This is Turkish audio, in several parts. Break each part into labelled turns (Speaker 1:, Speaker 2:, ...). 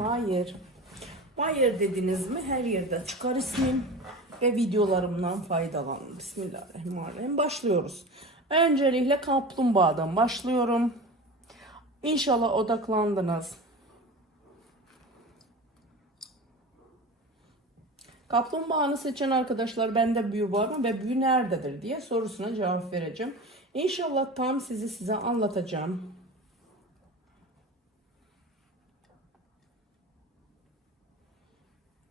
Speaker 1: Mayer. Mayer dediniz mi her yerde çıkar ismim ve videolarımdan faydalanın. Bismillahirrahmanirrahim. Başlıyoruz. Öncelikle kaplumbağadan başlıyorum. İnşallah odaklandınız. Kaplumbağanı seçen arkadaşlar bende büyü var mı ve büyü nerededir diye sorusuna cevap vereceğim. İnşallah tam sizi size anlatacağım.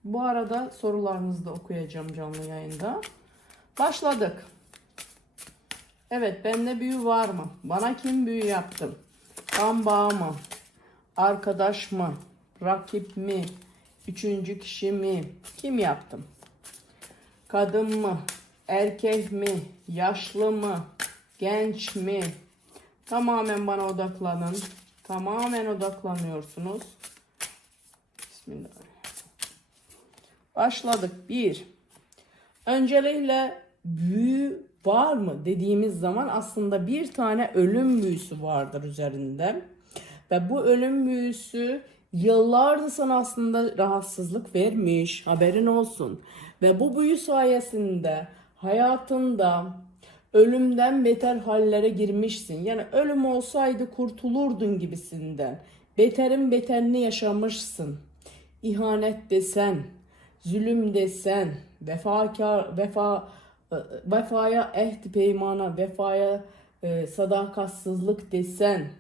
Speaker 1: Bu arada sorularınızı da okuyacağım canlı yayında. Başladık. Evet bende büyü var mı? Bana kim büyü yaptı? Kan bağı mı? Arkadaş mı? Rakip mi? Üçüncü kişi mi? Kim yaptım? Kadın mı? Erkek mi? Yaşlı mı? Genç mi? Tamamen bana odaklanın. Tamamen odaklanıyorsunuz. Bismillahirrahmanirrahim. Başladık. Bir. Öncelikle büyü var mı dediğimiz zaman aslında bir tane ölüm büyüsü vardır üzerinde. Ve bu ölüm büyüsü yıllardır sana aslında rahatsızlık vermiş. Haberin olsun. Ve bu büyü sayesinde hayatında ölümden beter hallere girmişsin. Yani ölüm olsaydı kurtulurdun gibisinden. Beterin beterini yaşamışsın. İhanet desen, zulüm desen, vefakar, vefa, e, vefaya ehd peymana, vefaya e, sadakatsızlık desen,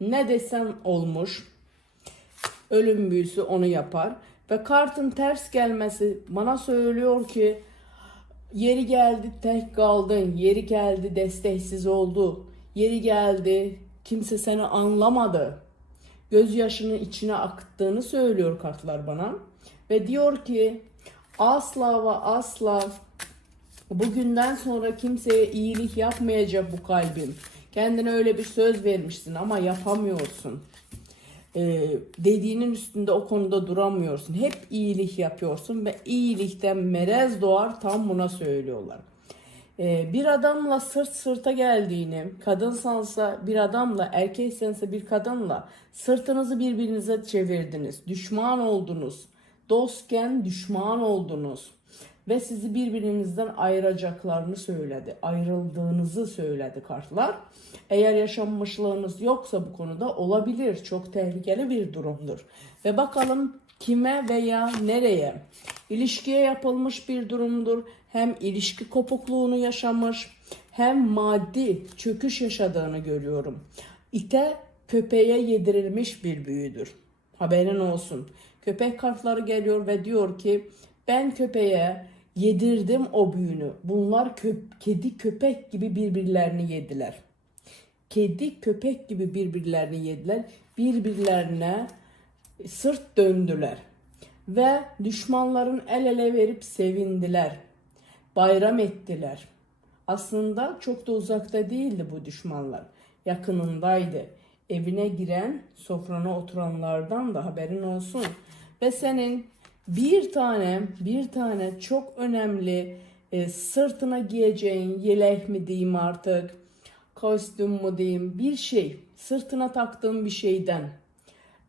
Speaker 1: ne desen olmuş. Ölüm büyüsü onu yapar. Ve kartın ters gelmesi bana söylüyor ki yeri geldi tek kaldın, yeri geldi desteksiz oldu, yeri geldi kimse seni anlamadı. Gözyaşını içine akıttığını söylüyor kartlar bana. Ve diyor ki asla ve asla bugünden sonra kimseye iyilik yapmayacak bu kalbim. Kendine öyle bir söz vermişsin ama yapamıyorsun. Ee, dediğinin üstünde o konuda duramıyorsun. Hep iyilik yapıyorsun ve iyilikten merez doğar tam buna söylüyorlar. Ee, bir adamla sırt sırta geldiğini, kadınsansa bir adamla, erkeksense bir kadınla sırtınızı birbirinize çevirdiniz. Düşman oldunuz. Dostken düşman oldunuz. Ve sizi birbirinizden ayıracaklarını söyledi. Ayrıldığınızı söyledi kartlar. Eğer yaşanmışlığınız yoksa bu konuda olabilir. Çok tehlikeli bir durumdur. Ve bakalım kime veya nereye ilişkiye yapılmış bir durumdur. Hem ilişki kopukluğunu yaşamış hem maddi çöküş yaşadığını görüyorum. İte köpeğe yedirilmiş bir büyüdür. Haberin olsun. Köpek kartları geliyor ve diyor ki ben köpeğe yedirdim o büyünü. Bunlar köp kedi köpek gibi birbirlerini yediler. Kedi köpek gibi birbirlerini yediler. Birbirlerine sırt döndüler. Ve düşmanların el ele verip sevindiler. Bayram ettiler. Aslında çok da uzakta değildi bu düşmanlar. Yakınındaydı. Evine giren, sofrana oturanlardan da haberin olsun. Ve senin bir tane, bir tane çok önemli e, sırtına giyeceğin yelek mi diyeyim artık, kostüm mu diyeyim bir şey, sırtına taktığın bir şeyden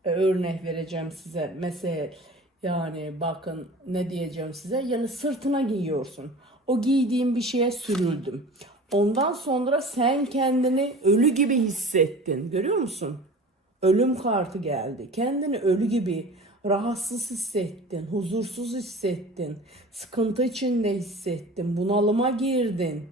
Speaker 1: e, örnek vereceğim size. Mesela yani bakın ne diyeceğim size. Yani sırtına giyiyorsun. O giydiğin bir şeye sürüldüm. Ondan sonra sen kendini ölü gibi hissettin. Görüyor musun? Ölüm kartı geldi. Kendini ölü gibi rahatsız hissettin, huzursuz hissettin, sıkıntı içinde hissettin, bunalıma girdin.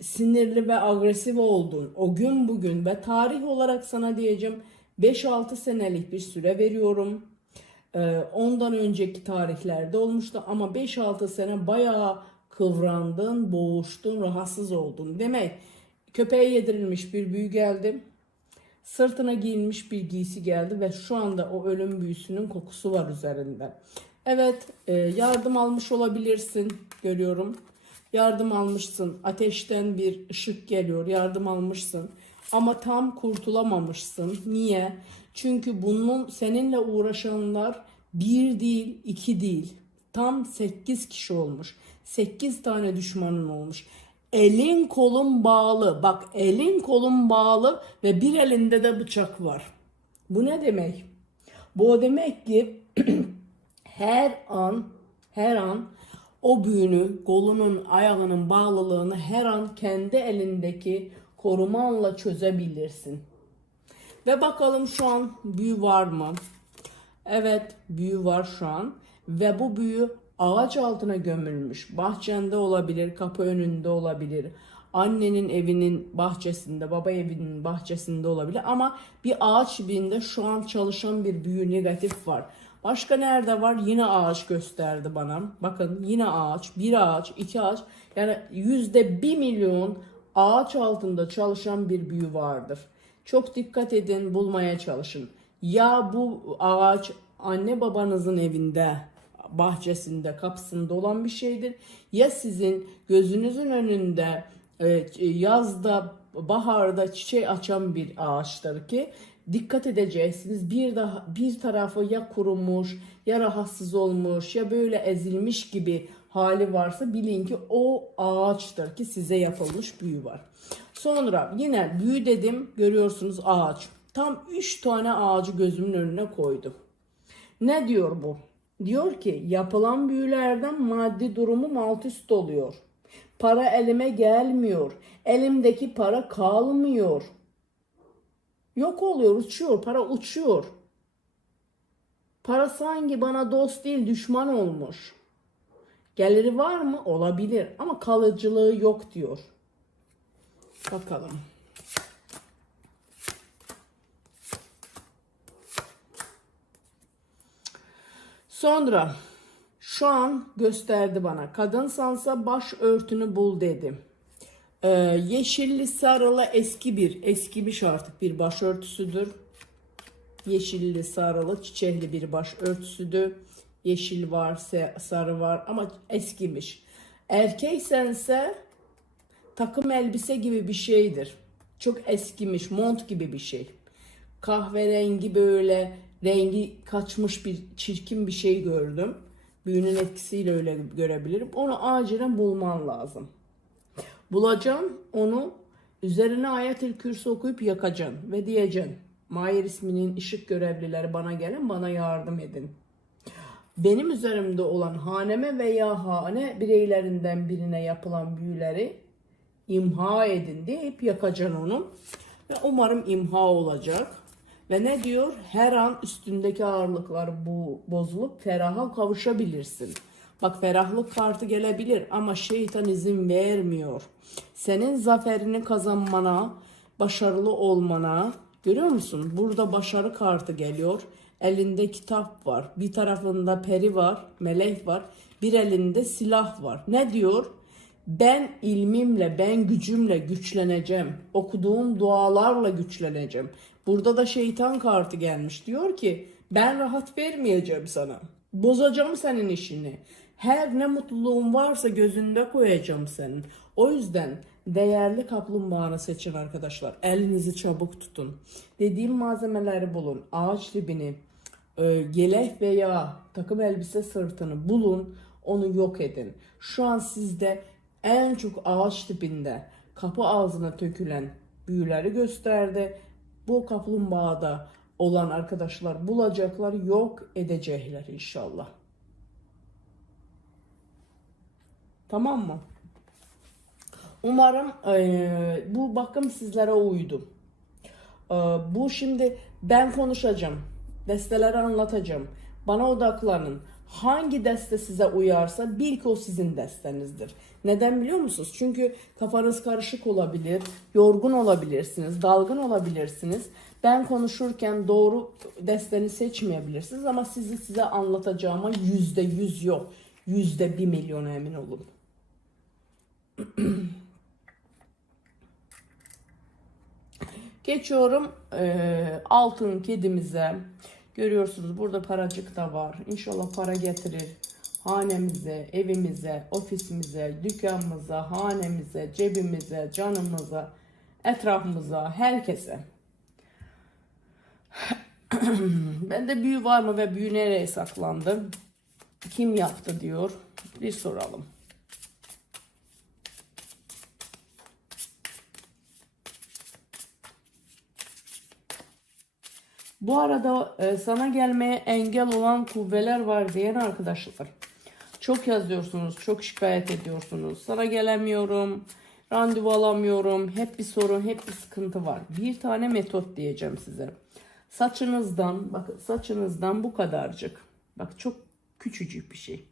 Speaker 1: Sinirli ve agresif oldun. O gün bugün ve tarih olarak sana diyeceğim 5-6 senelik bir süre veriyorum. Ee, ondan önceki tarihlerde olmuştu ama 5-6 sene bayağı kıvrandın, boğuştun, rahatsız oldun. Demek köpeğe yedirilmiş bir büyü geldi. Sırtına giyilmiş bir giysi geldi ve şu anda o ölüm büyüsünün kokusu var üzerinde. Evet e, yardım almış olabilirsin görüyorum. Yardım almışsın. Ateşten bir ışık geliyor. Yardım almışsın. Ama tam kurtulamamışsın. Niye? Çünkü bunun seninle uğraşanlar bir değil, iki değil. Tam sekiz kişi olmuş. Sekiz tane düşmanın olmuş. Elin kolun bağlı. Bak elin kolun bağlı ve bir elinde de bıçak var. Bu ne demek? Bu demek ki her an her an o büyünü, kolunun, ayağının bağlılığını her an kendi elindeki korumanla çözebilirsin. Ve bakalım şu an büyü var mı? Evet, büyü var şu an ve bu büyü ağaç altına gömülmüş. Bahçende olabilir, kapı önünde olabilir. Annenin evinin bahçesinde, baba evinin bahçesinde olabilir ama bir ağaç dibinde şu an çalışan bir büyü negatif var. Başka nerede var? Yine ağaç gösterdi bana. Bakın yine ağaç, bir ağaç, iki ağaç. Yani yüzde bir milyon ağaç altında çalışan bir büyü vardır. Çok dikkat edin, bulmaya çalışın. Ya bu ağaç anne babanızın evinde, bahçesinde, kapısında olan bir şeydir. Ya sizin gözünüzün önünde e, yazda, baharda çiçeği açan bir ağaçtır ki dikkat edeceksiniz. Bir daha bir tarafı ya kurumuş, ya rahatsız olmuş, ya böyle ezilmiş gibi hali varsa bilin ki o ağaçtır ki size yapılmış büyü var. Sonra yine büyü dedim görüyorsunuz ağaç. Tam 3 tane ağacı gözümün önüne koydum. Ne diyor bu? Diyor ki yapılan büyülerden maddi durumum alt üst oluyor. Para elime gelmiyor. Elimdeki para kalmıyor. Yok oluyor, uçuyor, para uçuyor. Para sanki bana dost değil, düşman olmuş. Geliri var mı? Olabilir ama kalıcılığı yok diyor. Bakalım. Sonra şu an gösterdi bana. Kadınsansa baş örtünü bul dedi. Ee, yeşilli sarılı eski bir, eskimiş artık bir başörtüsüdür. Yeşilli sarılı çiçekli bir başörtüsüdür. Yeşil var, sarı var ama eskimiş. Erkeksense takım elbise gibi bir şeydir. Çok eskimiş, mont gibi bir şey. Kahverengi böyle rengi kaçmış bir çirkin bir şey gördüm. Büyünün etkisiyle öyle görebilirim. Onu acilen bulman lazım. Bulacağım onu üzerine ayet-el kürsü okuyup yakacaksın ve diyeceksin. Mahir isminin ışık görevlileri bana gelin bana yardım edin. Benim üzerimde olan haneme veya hane bireylerinden birine yapılan büyüleri imha edin deyip yakacaksın onu. Ve umarım imha olacak. Ve ne diyor? Her an üstündeki ağırlıklar bu bozulup feraha kavuşabilirsin. Bak ferahlık kartı gelebilir ama şeytan izin vermiyor. Senin zaferini kazanmana, başarılı olmana görüyor musun? Burada başarı kartı geliyor. Elinde kitap var. Bir tarafında peri var, melek var. Bir elinde silah var. Ne diyor? Ben ilmimle, ben gücümle güçleneceğim. Okuduğum dualarla güçleneceğim. Burada da şeytan kartı gelmiş. Diyor ki ben rahat vermeyeceğim sana. Bozacağım senin işini. Her ne mutluluğun varsa gözünde koyacağım senin. O yüzden değerli kaplumbağanı seçin arkadaşlar. Elinizi çabuk tutun. Dediğim malzemeleri bulun. Ağaç dibini, e, yelek veya takım elbise sırtını bulun. Onu yok edin. Şu an sizde en çok ağaç dibinde kapı ağzına tökülen büyüleri gösterdi. Bu kaplumbağada olan arkadaşlar bulacaklar, yok edecekler inşallah. Tamam mı? Umarım eee, bu bakım sizlere uydu. Eee, bu şimdi ben konuşacağım. Desteleri anlatacağım. Bana odaklanın. Hangi deste size uyarsa bil ki o sizin destenizdir. Neden biliyor musunuz? Çünkü kafanız karışık olabilir, yorgun olabilirsiniz, dalgın olabilirsiniz. Ben konuşurken doğru desteni seçmeyebilirsiniz ama sizi size anlatacağıma yüzde yüz yok. Yüzde bir milyon emin olun. Geçiyorum eee, altın kedimize. Görüyorsunuz burada paracık da var. İnşallah para getirir. Hanemize, evimize, ofisimize, dükkanımıza, hanemize, cebimize, canımıza, etrafımıza, herkese. Bende büyü var mı ve büyü nereye saklandı? Kim yaptı diyor. Bir soralım. Bu arada e, sana gelmeye engel olan kuvveler var diyen arkadaşlar. Çok yazıyorsunuz, çok şikayet ediyorsunuz. Sana gelemiyorum, randevu alamıyorum. Hep bir sorun, hep bir sıkıntı var. Bir tane metot diyeceğim size. Saçınızdan, bakın saçınızdan bu kadarcık. Bak çok küçücük bir şey.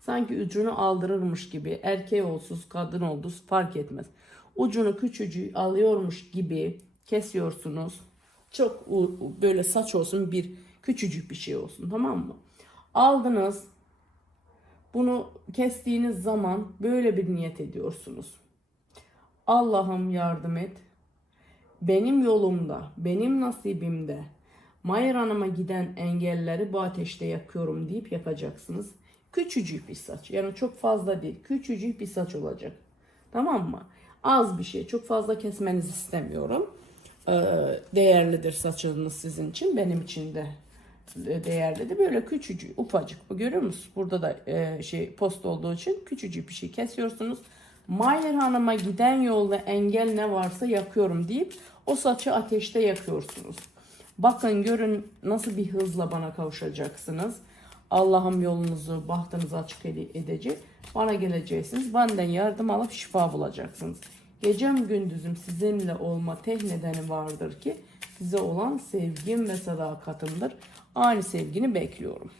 Speaker 1: Sanki ucunu aldırırmış gibi. Erkeği olsun, kadın olsun fark etmez. Ucunu küçücük alıyormuş gibi kesiyorsunuz. Çok böyle saç olsun bir küçücük bir şey olsun tamam mı? Aldınız. Bunu kestiğiniz zaman böyle bir niyet ediyorsunuz. Allah'ım yardım et. Benim yolumda, benim nasibimde Mayranıma giden engelleri bu ateşte yakıyorum deyip yakacaksınız. Küçücük bir saç. Yani çok fazla değil. Küçücük bir saç olacak. Tamam mı? Az bir şey. Çok fazla kesmenizi istemiyorum. Ee, değerlidir saçınız sizin için. Benim için de değerlidir. Böyle küçücük, ufacık. Bu görüyor musunuz? Burada da e, şey post olduğu için küçücük bir şey kesiyorsunuz. Mayler Hanım'a giden yolda engel ne varsa yakıyorum deyip o saçı ateşte yakıyorsunuz. Bakın görün nasıl bir hızla bana kavuşacaksınız. Allah'ım yolunuzu, bahtınızı açık ede- edecek. Bana geleceksiniz. Benden yardım alıp şifa bulacaksınız. Gecem gündüzüm sizinle olma tek nedeni vardır ki size olan sevgim ve sadakatimdir. Aynı sevgini bekliyorum.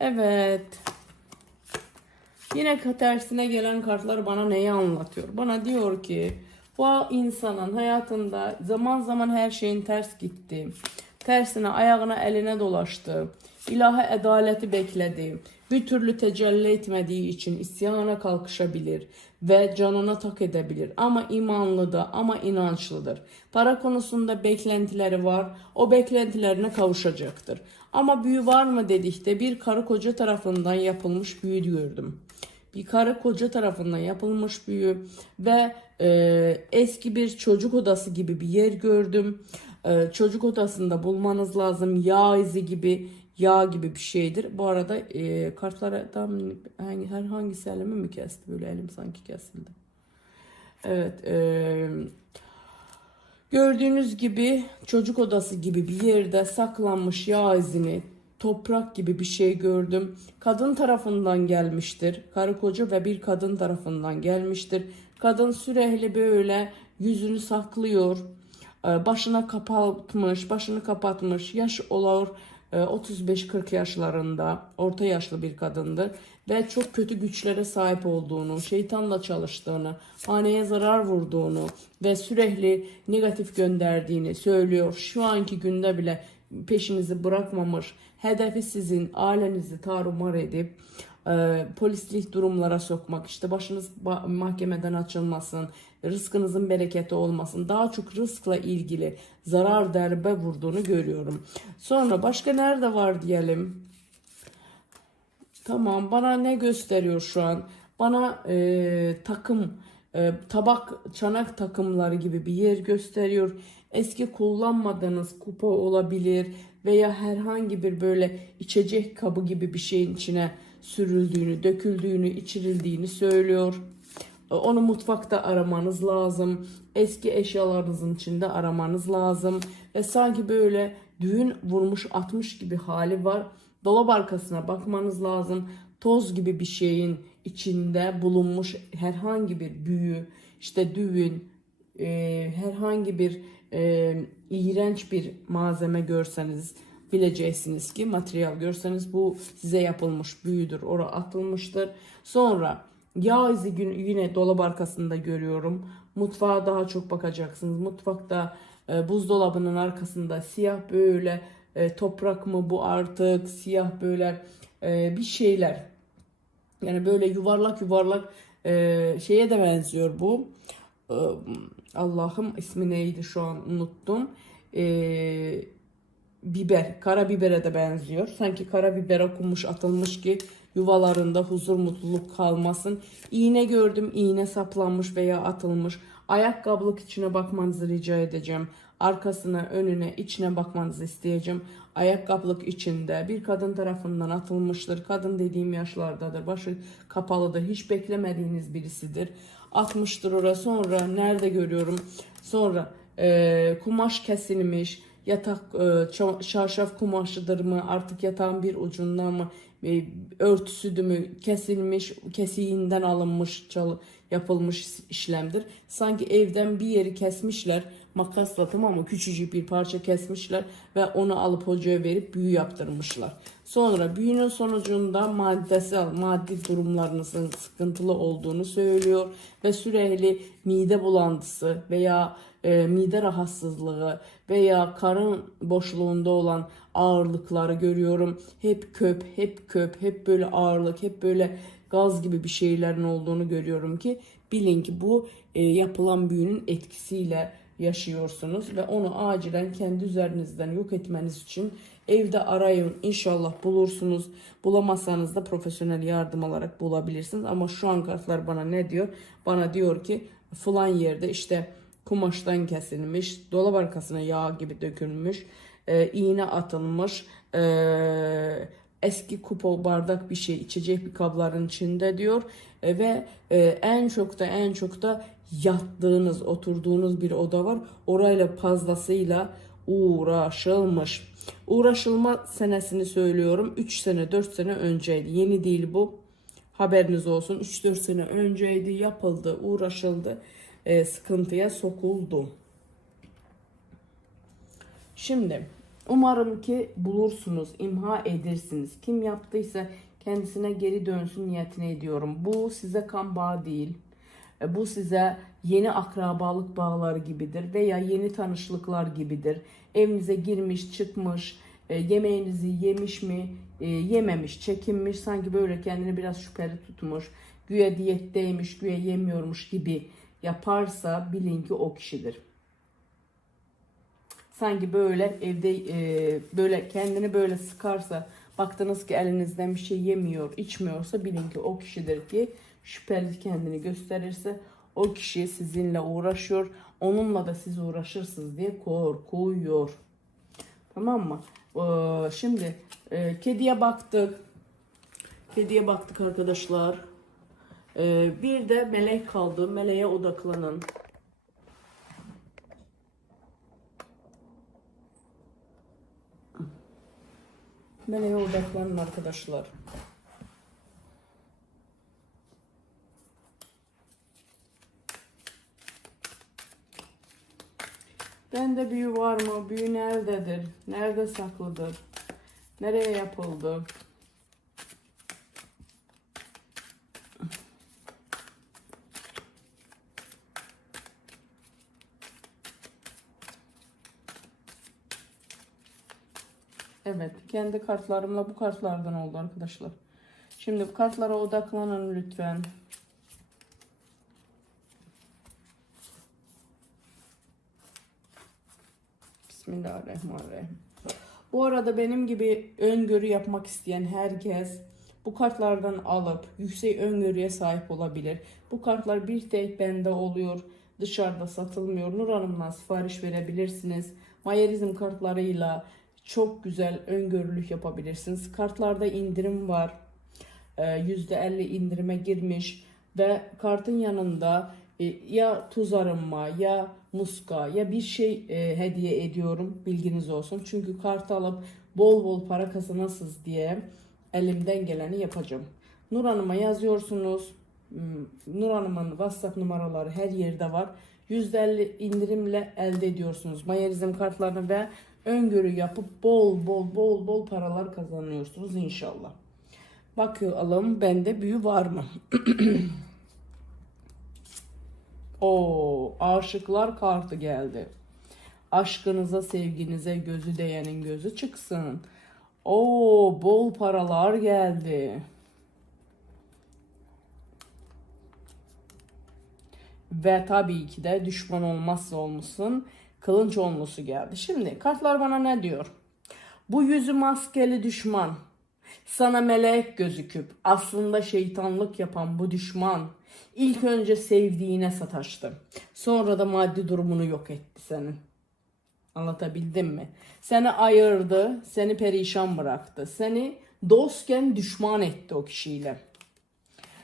Speaker 1: Evet. Yine tersine gelen kartlar bana neyi anlatıyor? Bana diyor ki bu insanın hayatında zaman zaman her şeyin ters gitti. Tersine ayağına eline dolaştı. İlahi adaleti bekledi. Bir türlü tecelli etmediği için isyana kalkışabilir ve canına tak edebilir. Ama imanlı da ama inançlıdır. Para konusunda beklentileri var. O beklentilerine kavuşacaktır. Ama büyü var mı dedikte bir karı koca tarafından yapılmış büyü gördüm bir karı koca tarafından yapılmış büyü ve e, eski bir çocuk odası gibi bir yer gördüm. E, çocuk odasında bulmanız lazım. Yağ izi gibi yağ gibi bir şeydir. Bu arada e, kartlardan hangi, herhangisi elimi mi kesti? Böyle elim sanki kesildi. Evet. E, Gördüğünüz gibi çocuk odası gibi bir yerde saklanmış yağ izini, toprak gibi bir şey gördüm. Kadın tarafından gelmiştir. Karı koca ve bir kadın tarafından gelmiştir. Kadın sürekli böyle yüzünü saklıyor. Ee, Başına kapatmış, başını kapatmış. Yaş olur e, 35-40 yaşlarında. Orta yaşlı bir kadındır. Ve çok kötü güçlere sahip olduğunu, şeytanla çalıştığını, haneye zarar vurduğunu ve sürekli negatif gönderdiğini söylüyor. Şu anki günde bile peşinizi bırakmamış, hedefi sizin ailenizi tarumar edip e, polislik durumlara sokmak, işte başınız ba- mahkemeden açılmasın, rızkınızın bereketi olmasın, daha çok rızkla ilgili zarar derbe vurduğunu görüyorum. Sonra başka nerede var diyelim? Tamam bana ne gösteriyor şu an? Bana e, takım, e, tabak, çanak takımları gibi bir yer gösteriyor. Eski kullanmadığınız kupa olabilir veya herhangi bir böyle içecek kabı gibi bir şeyin içine sürüldüğünü, döküldüğünü, içirildiğini söylüyor. E, Onu mutfakta aramanız lazım. Eski eşyalarınızın içinde aramanız lazım. Ve sanki böyle düğün vurmuş atmış gibi hali var. Dolap arkasına bakmanız lazım. Toz gibi bir şeyin içinde bulunmuş herhangi bir büyü, işte düğün, e, herhangi bir e, iğrenç bir malzeme görseniz bileceksiniz ki materyal görseniz bu size yapılmış büyüdür. Ora atılmıştır. Sonra yağ izi yine dolap arkasında görüyorum. Mutfağa daha çok bakacaksınız. Mutfakta e, buzdolabının arkasında siyah böyle e, toprak mı bu artık siyah böyle e, bir şeyler. Yani böyle yuvarlak yuvarlak e, şeye de benziyor bu. E, Allah'ım ismi neydi şu an unuttum. E, biber, karabibere de benziyor. Sanki karabiber okunmuş, atılmış ki yuvalarında huzur, mutluluk kalmasın. İğne gördüm, iğne saplanmış veya atılmış. Ayakkabılık içine bakmanızı rica edeceğim. Arkasına, önüne, içine bakmanızı isteyeceğim. Ayakkabılık içinde bir kadın tarafından atılmıştır. Kadın dediğim yaşlardadır. Başı kapalıdır. Hiç beklemediğiniz birisidir. Atmıştır oraya. Sonra nerede görüyorum? Sonra e, kumaş kesilmiş yatak e, ça- çarşaf kumaşıdır mı artık yatağın bir ucundan mı e, örtüsüdür mü kesilmiş kesiğinden alınmış yapılmış işlemdir. Sanki evden bir yeri kesmişler makasla tamam mı küçücük bir parça kesmişler ve onu alıp hocaya verip büyü yaptırmışlar. Sonra büyünün sonucunda maddesel maddi durumlarınızın sıkıntılı olduğunu söylüyor ve sürekli mide bulantısı veya e, mide rahatsızlığı veya karın boşluğunda olan ağırlıkları görüyorum. Hep köp, hep köp, hep böyle ağırlık, hep böyle gaz gibi bir şeylerin olduğunu görüyorum ki bilin ki bu e, yapılan büyünün etkisiyle yaşıyorsunuz ve onu acilen kendi üzerinizden yok etmeniz için evde arayın inşallah bulursunuz. Bulamazsanız da profesyonel yardım alarak bulabilirsiniz. Ama şu an kartlar bana ne diyor? Bana diyor ki falan yerde işte kumaştan kesilmiş, dolap arkasına yağ gibi dökülmüş, e, iğne atılmış, e, eski kupa bardak bir şey içecek bir kabların içinde diyor. E, ve e, en çok da en çok da yattığınız oturduğunuz bir oda var. Orayla fazlasıyla uğraşılmış. Uğraşılma senesini söylüyorum. 3 sene 4 sene önceydi. Yeni değil bu. Haberiniz olsun. 3-4 sene önceydi. Yapıldı uğraşıldı. E, sıkıntıya sokuldu. Şimdi umarım ki bulursunuz, imha edersiniz. Kim yaptıysa kendisine geri dönsün niyetine ediyorum. Bu size kan bağı değil. E, Bu size yeni akrabalık bağları gibidir veya yeni tanışlıklar gibidir. Evinize girmiş, çıkmış, e, yemeğinizi yemiş mi, e, yememiş, çekinmiş, sanki böyle kendini biraz şüpheli tutmuş, güya diyetteymiş, güya yemiyormuş gibi yaparsa bilin ki o kişidir sanki böyle evde e, böyle kendini böyle sıkarsa baktınız ki elinizden bir şey yemiyor içmiyorsa bilin ki o kişidir ki şüpheli kendini gösterirse o kişi sizinle uğraşıyor onunla da siz uğraşırsınız diye korkuyor. Tamam mı? Ee, şimdi e, kediye baktık. Kediye baktık arkadaşlar. Ee, bir de melek kaldı. Meleğe odaklanın Meleğe odaklanın arkadaşlar. Bende büyü var mı? Büyü nerededir? Nerede saklıdır? Nereye yapıldı? Evet, kendi kartlarımla bu kartlardan oldu arkadaşlar. Şimdi bu kartlara odaklanın lütfen. Bismillahirrahmanirrahim. Bu arada benim gibi öngörü yapmak isteyen herkes bu kartlardan alıp yüksek öngörüye sahip olabilir. Bu kartlar bir tek bende oluyor. Dışarıda satılmıyor. Nur Hanım'dan sipariş verebilirsiniz. Mayerizm kartlarıyla çok güzel öngörülük yapabilirsiniz. Kartlarda indirim var. Ee, %50 indirime girmiş ve kartın yanında e, ya tuz arınma ya muska ya bir şey e, hediye ediyorum bilginiz olsun. Çünkü kartı alıp bol bol para kazanasız diye elimden geleni yapacağım. Nur Hanım'a yazıyorsunuz. Hmm, Nur Hanım'ın WhatsApp numaraları her yerde var. %50 indirimle elde ediyorsunuz. Mayerizm kartlarını ve öngörü yapıp bol bol bol bol paralar kazanıyorsunuz inşallah. Bakalım bende büyü var mı? O aşıklar kartı geldi. Aşkınıza, sevginize gözü değenin gözü çıksın. O bol paralar geldi. Ve tabii ki de düşman olmazsa olmasın kılınç olması geldi. Şimdi kartlar bana ne diyor? Bu yüzü maskeli düşman sana melek gözüküp aslında şeytanlık yapan bu düşman ilk önce sevdiğine sataştı. Sonra da maddi durumunu yok etti senin. Anlatabildim mi? Seni ayırdı, seni perişan bıraktı. Seni dostken düşman etti o kişiyle.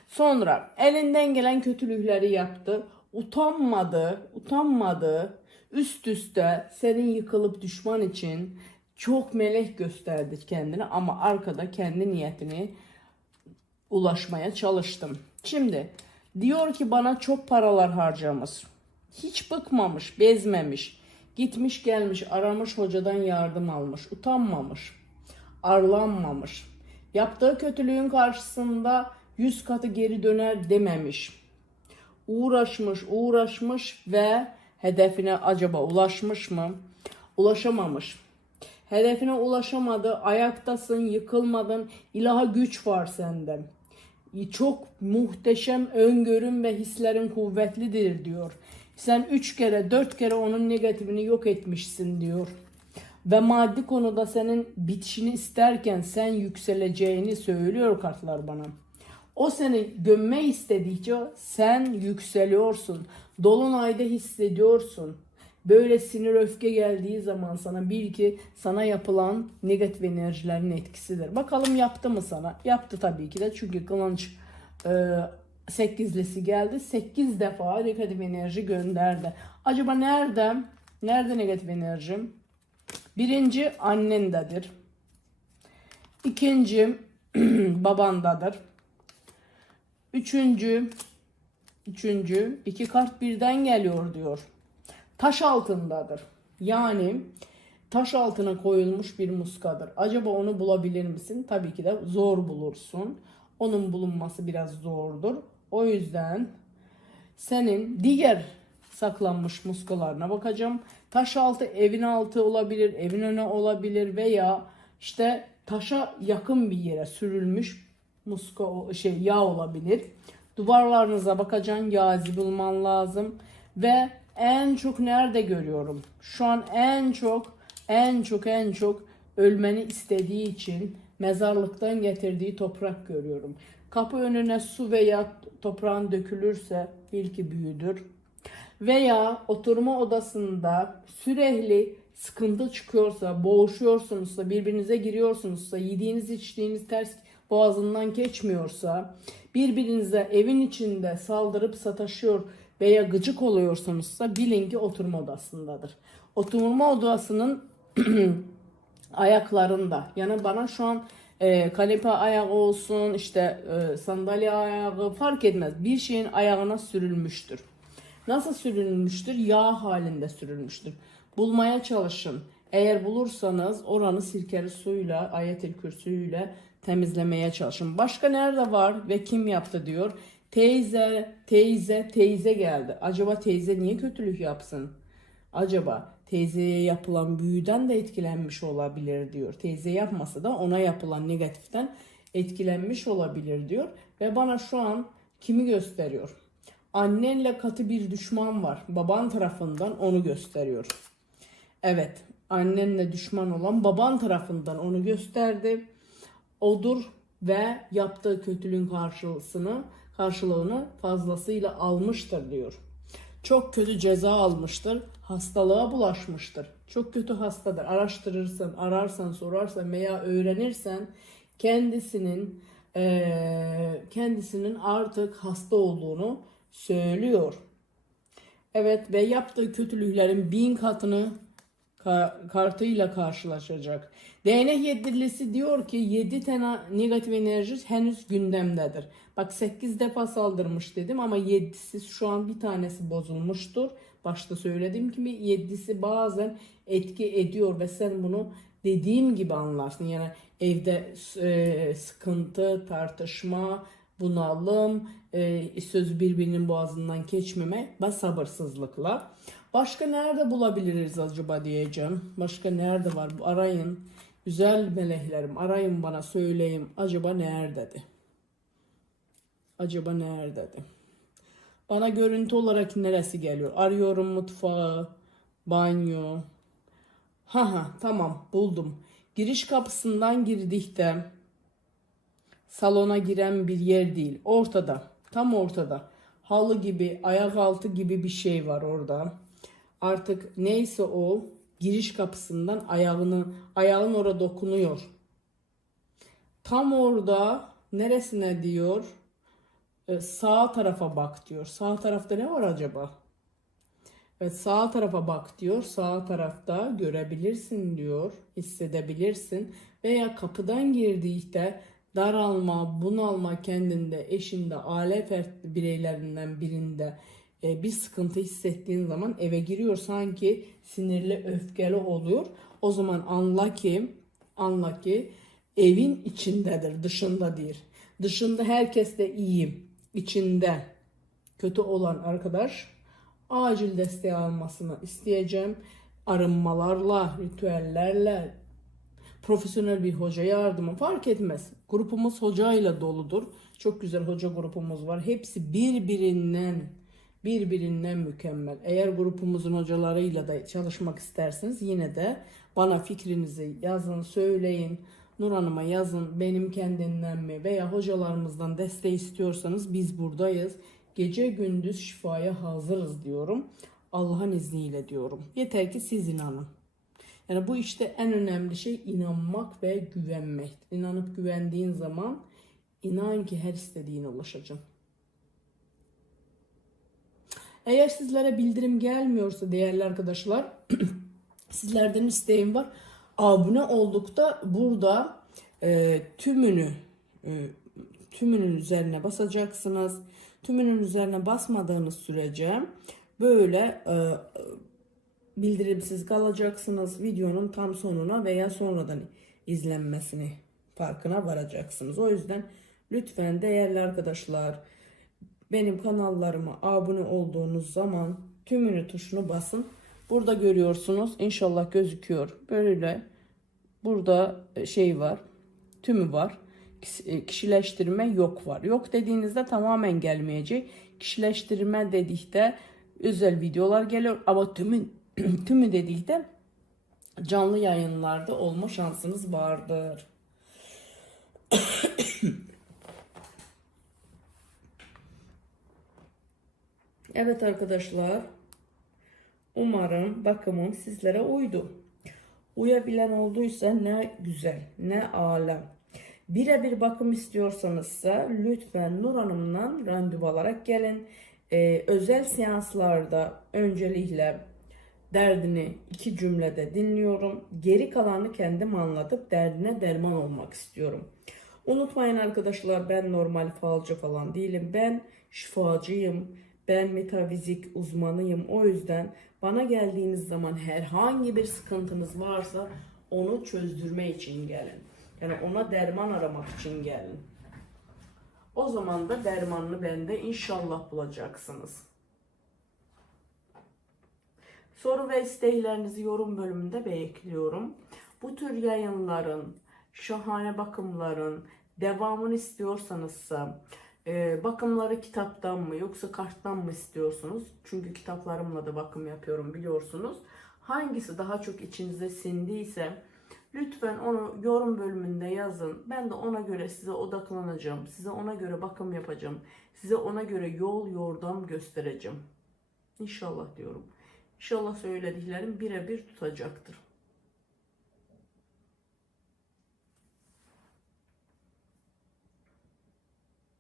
Speaker 1: Sonra elinden gelen kötülükleri yaptı. Utanmadı, utanmadı. Üst üste senin yıkılıp düşman için çok melek gösterdi kendini ama arkada kendi niyetini ulaşmaya çalıştım. Şimdi diyor ki bana çok paralar harcamış. Hiç bıkmamış, bezmemiş. Gitmiş gelmiş, aramış hocadan yardım almış. Utanmamış, arlanmamış. Yaptığı kötülüğün karşısında yüz katı geri döner dememiş. Uğraşmış, uğraşmış ve hedefine acaba ulaşmış mı? Ulaşamamış. Hedefine ulaşamadı, ayaktasın, yıkılmadın, ilaha güç var sende. Çok muhteşem öngörün ve hislerin kuvvetlidir diyor. Sen üç kere, dört kere onun negatifini yok etmişsin diyor. Ve maddi konuda senin bitişini isterken sen yükseleceğini söylüyor kartlar bana. O seni gömme istedikçe sen yükseliyorsun. Dolunayda hissediyorsun. Böyle sinir öfke geldiği zaman sana bil ki sana yapılan negatif enerjilerin etkisidir. Bakalım yaptı mı sana? Yaptı tabii ki de çünkü kılınç e, sekizlisi geldi. Sekiz defa negatif enerji gönderdi. Acaba nerede? Nerede negatif enerji? Birinci annendedir. İkinci babandadır. Üçüncü, üçüncü iki kart birden geliyor diyor. Taş altındadır. Yani taş altına koyulmuş bir muskadır. Acaba onu bulabilir misin? Tabii ki de zor bulursun. Onun bulunması biraz zordur. O yüzden senin diğer saklanmış muskalarına bakacağım. Taş altı evin altı olabilir, evin önü olabilir veya işte taşa yakın bir yere sürülmüş muska şey yağ olabilir. Duvarlarınıza bakacaksın, yazi bulman lazım ve en çok nerede görüyorum? Şu an en çok en çok en çok ölmeni istediği için mezarlıktan getirdiği toprak görüyorum. Kapı önüne su veya toprağın dökülürse bil ki büyüdür. Veya oturma odasında sürekli sıkıntı çıkıyorsa, boğuşuyorsunuzsa, birbirinize giriyorsunuzsa, yediğiniz içtiğiniz ters boğazından geçmiyorsa, birbirinize evin içinde saldırıp sataşıyor veya gıcık oluyorsunuzsa bilin ki oturma odasındadır. Oturma odasının ayaklarında. Yani bana şu an e, kanepe ayağı olsun, işte e, sandalye ayağı fark etmez. Bir şeyin ayağına sürülmüştür. Nasıl sürülmüştür? Yağ halinde sürülmüştür. Bulmaya çalışın. Eğer bulursanız oranı sirkeli suyla, ayetel kürsüyle temizlemeye çalışın. Başka nerede var ve kim yaptı diyor. Teyze, teyze, teyze geldi. Acaba teyze niye kötülük yapsın? Acaba teyzeye yapılan büyüden de etkilenmiş olabilir diyor. Teyze yapmasa da ona yapılan negatiften etkilenmiş olabilir diyor. Ve bana şu an kimi gösteriyor? Annenle katı bir düşman var. Baban tarafından onu gösteriyor. Evet, annenle düşman olan baban tarafından onu gösterdi. Odur ve yaptığı kötülüğün karşılığını, karşılığını fazlasıyla almıştır diyor. Çok kötü ceza almıştır. Hastalığa bulaşmıştır. Çok kötü hastadır. Araştırırsan, ararsan, sorarsan veya öğrenirsen kendisinin eee, kendisinin artık hasta olduğunu söylüyor. Evet ve yaptığı kötülüklerin bin katını ka- kartıyla karşılaşacak. Değnek yedirlisi diyor ki 7 tane negatif enerji henüz gündemdedir. Bak 8 defa saldırmış dedim ama 7'si şu an bir tanesi bozulmuştur. Başta söylediğim gibi 7'si bazen etki ediyor ve sen bunu dediğim gibi anlarsın. Yani evde e, sıkıntı, tartışma, bunalım, e, söz birbirinin boğazından geçmeme ve sabırsızlıkla. Başka nerede bulabiliriz acaba diyeceğim. Başka nerede var? Arayın. Güzel meleklerim arayın bana söyleyin. Acaba nerededir? Acaba nerededir? Bana görüntü olarak neresi geliyor? Arıyorum mutfağı, banyo. Ha ha tamam buldum. Giriş kapısından girdikte salona giren bir yer değil. Ortada. Tam ortada. Halı gibi, ayak altı gibi bir şey var orada. Artık neyse o giriş kapısından ayağını ayağın orada dokunuyor. Tam orada neresine diyor? Ee, sağ tarafa bak diyor. Sağ tarafta ne var acaba? Ve sağ tarafa bak diyor. Sağ tarafta görebilirsin diyor. Hissedebilirsin. Veya kapıdan girdiğinde daralma, bunalma kendinde, eşinde, aile fertli bireylerinden birinde e, bir sıkıntı hissettiğin zaman eve giriyor sanki sinirli, öfkeli oluyor. O zaman anla ki, anla ki evin içindedir, dışında değil. Dışında herkes de iyi, içinde kötü olan arkadaş acil desteği almasını isteyeceğim. Arınmalarla, ritüellerle, profesyonel bir hoca yardımı fark etmez. Grupumuz hocayla doludur. Çok güzel hoca grupumuz var. Hepsi birbirinden birbirinden mükemmel. Eğer grupumuzun hocalarıyla da çalışmak isterseniz yine de bana fikrinizi yazın, söyleyin. Nur Hanım'a yazın. Benim kendimden mi veya hocalarımızdan desteği istiyorsanız biz buradayız. Gece gündüz şifaya hazırız diyorum. Allah'ın izniyle diyorum. Yeter ki siz inanın. Yani bu işte en önemli şey inanmak ve güvenmek. İnanıp güvendiğin zaman inan ki her istediğine ulaşacaksın. Eğer sizlere bildirim gelmiyorsa değerli arkadaşlar sizlerden isteğim var. Abone oldukta burada e, tümünü e, tümünün üzerine basacaksınız. Tümünün üzerine basmadığınız sürece böyle e, bildirimsiz kalacaksınız. Videonun tam sonuna veya sonradan izlenmesini farkına varacaksınız. O yüzden lütfen değerli arkadaşlar benim kanallarıma abone olduğunuz zaman tümünü tuşunu basın. Burada görüyorsunuz. İnşallah gözüküyor. Böyle burada şey var. Tümü var. Kişileştirme yok var. Yok dediğinizde tamamen gelmeyecek. Kişileştirme dedikte özel videolar geliyor ama tümü tümü dediğinde canlı yayınlarda olma şansınız vardır. Evet arkadaşlar. Umarım bakımım sizlere uydu. Uyabilen olduysa ne güzel, ne alem. Birebir bakım istiyorsanızsa lütfen Nur Hanım'la randevu alarak gelin. Ee, özel seanslarda öncelikle derdini iki cümlede dinliyorum. Geri kalanı kendim anlatıp derdine derman olmak istiyorum. Unutmayın arkadaşlar ben normal falcı falan değilim. Ben şifacıyım. Ben metafizik uzmanıyım. O yüzden bana geldiğiniz zaman herhangi bir sıkıntınız varsa onu çözdürme için gelin. Yani ona derman aramak için gelin. O zaman da dermanını bende inşallah bulacaksınız. Soru ve isteklerinizi yorum bölümünde bekliyorum. Bu tür yayınların, şahane bakımların devamını istiyorsanızsa e, bakımları kitaptan mı yoksa karttan mı istiyorsunuz? Çünkü kitaplarımla da bakım yapıyorum biliyorsunuz. Hangisi daha çok içinize sindiyse lütfen onu yorum bölümünde yazın. Ben de ona göre size odaklanacağım. Size ona göre bakım yapacağım. Size ona göre yol yordam göstereceğim. İnşallah diyorum. İnşallah söylediklerim birebir tutacaktır.